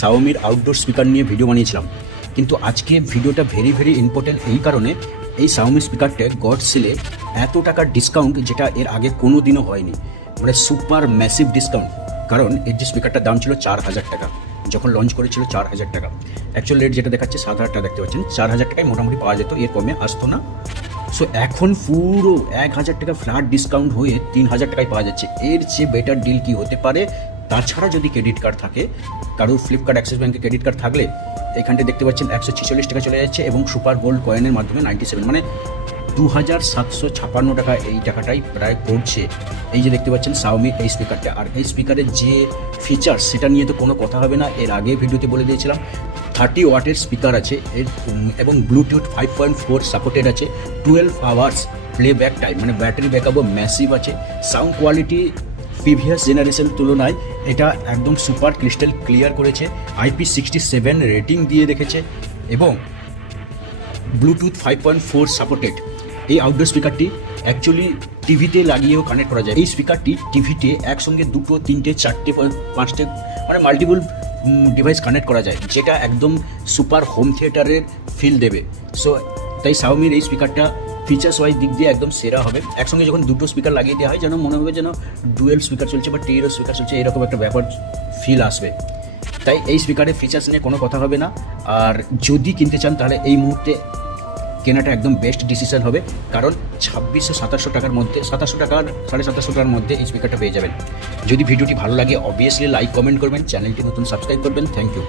শাওমির outdoor speaker নিয়ে video বানিয়েছিলাম, কিন্তু আজকে ভিডিওটা ভেরি ইম্পর্টেন্ট এই কারণে, এই শাওমি স্পিকারটা গড সেলে এত টাকার ডিসকাউন্ট যেটা এর আগে কোনো দিনও হয়নি, মানে সুপার ম্যাসিভ ডিসকাউন্ট। কারণ এর যে স্পিকারটার দাম ছিল 4,000 টাকা, যখন লঞ্চ করেছিল 4,000 টাকা, অ্যাকচুয়াল রেট যেটা দেখাচ্ছে 7,000 টাকা দেখতে পাচ্ছেন, 4,000 টাকায় মোটামুটি পাওয়া যেত, এর কমে আসতো না। সো এখন পুরো 1,000 টাকা ফ্ল্যাট ডিসকাউন্ট হয়ে 3,000 টাকায় পাওয়া যাচ্ছে। এর চেয়ে বেটার ডিল কি হতে পারে? তাছাড়া যদি ক্রেডিট কার্ড থাকে কারো, ফ্লিপকার্ট অ্যাক্সিস ব্যাঙ্কে ক্রেডিট কার্ড থাকলে এখানটায় দেখতে পাচ্ছেন 146 টাকা চলে যাচ্ছে, এবং সুপার গোল্ড কয়েনের মাধ্যমে 97, মানে 2,756 টাকা এই টাকাটাই প্রায় পড়ছে। এই যে দেখতে পাচ্ছেন শাওমি এই স্পিকারটা। আর এই স্পিকারের যে ফিচার্স সেটা নিয়ে তো কোনো কথা হবে না, এর আগে ভিডিওতে বলে দিয়েছিলাম। 30 ওয়াটের স্পিকার আছে এর, এবং ব্লুটুথ 5.4 সাপোর্টেড আছে, 12 আওয়ার্স প্লেব্যাক টাইম, মানে ব্যাটারি ব্যাকআপও ম্যাসিভ আছে। সাউন্ড কোয়ালিটি প্রিভিয়াস জেনারেশন তুলনায় এটা একদম সুপার ক্রিস্টাল ক্লিয়ার করেছে, IP67 রেটিং দিয়ে রেখেছে, এবং ব্লুটুথ 5.4 সাপোর্টেড। এই আউটডোর স্পিকারটি অ্যাকচুয়ালি টিভিতে লাগিয়েও কানেক্ট করা যায়। এই স্পিকারটি টিভিতে একসঙ্গে 2, 3, 4, 5 মানে মাল্টিপল ডিভাইস কানেক্ট করা যায়, যেটা একদম সুপার হোম থিয়েটারের ফিল দেবে। সো তাই শাওমির এই স্পিকারটা ফিচার্স ওয়াইজ দিক দিয়ে একদম সেরা হবে। একসঙ্গে যখন দুটো স্পিকার লাগিয়ে দেওয়া হয় যেন মনে হবে যেন ডুয়েল স্পিকার চলছে বা টেরো স্পিকার চলছে, এরকম একটা ব্যাপার ফিল আসবে। তাই এই স্পিকারের ফিচার্স নিয়ে কোনো কথা হবে না। আর যদি কিনতে চান তাহলে এই মুহূর্তে কেনাটা একদম বেস্ট ডিসিশন হবে, কারণ 2600-2700 টাকার মধ্যে, 2700 টাকার 750 টাকার মধ্যে এই স্পিকারটা পেয়ে যাবেন। যদি ভিডিওটি ভালো লাগে অবভিয়াসলি লাইক কমেন্ট করবেন, চ্যানেলটি নতুন সাবস্ক্রাইব করবেন। Thank you.